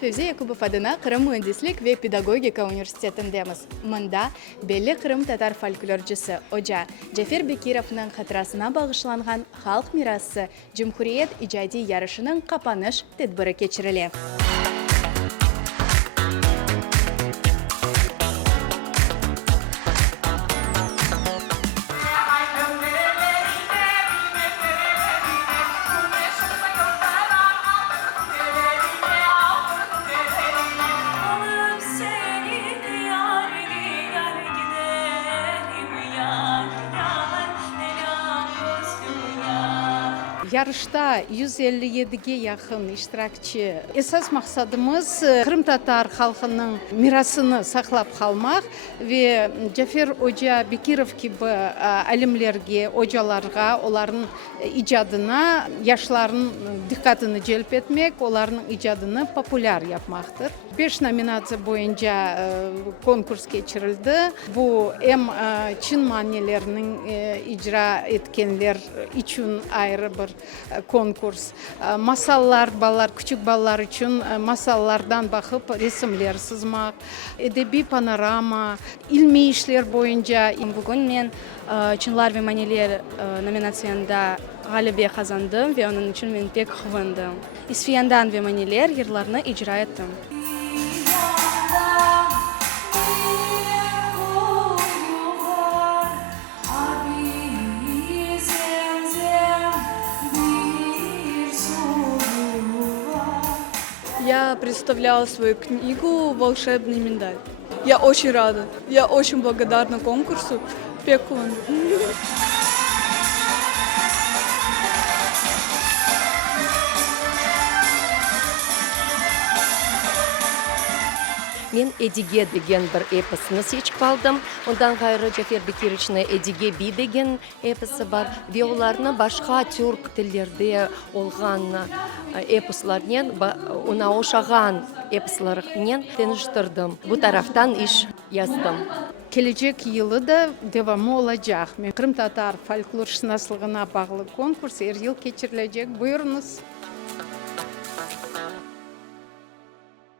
Февзия Якубов адына Кырым Mühendislik ve Pedagogika Университетіндеміз. Мында белі Кырым татар фольклорчысы Ожа Джафер Бекировның хатırasына бағышланған халық мирасы Cumhuriyet ижади ярышының қапаныш тедбірі кечірілі. Yarışta 157'ye yakın iştirakçı. Esas maksadımız Kırım Tatar halkının mirasını saklap kalmak ve Cafer Hoca Bekirov gibi alimlerge, hocalarga, onların icadına, yaşların dikkatini celp etmek, onların icadını popüler yapmaktır. 5 nominatsiya boyunca konkurs geçirildi. Bu hem Çin manilerinin icra etkenler için ayrı bir konkurs. Masallar, ballar, küçük ballar için masallardan bakıp resimler sızmak, edebi panorama, ilmi işler boyunca. Bugün men Çınlar ve Maniler nominasyonunda galibiye kazandım ve onun için ben pek kıvandım. İsfiyandan ve Maniler yerlerini icra ettim. Я представляла свою книгу «Волшебный миндаль». Я очень рада. Я очень благодарна конкурсу. Пекун. Мен Эдиге деген бір эпосыны seçip aldım. Ondan gayrı Cafer Bekirich'in Эдиге би деген эпосы бар. Ve оларны башка түрк тиллерде olgan эпосларнен, ona oşağan эпосларнен tanıştırdım. Bu taraftan iş yazdım. Gelecek yılı da devamı olacak. Kırım Tatar folklor şınaslığına bağlı konkurs her yıl geçirilecek. Buyurunuz.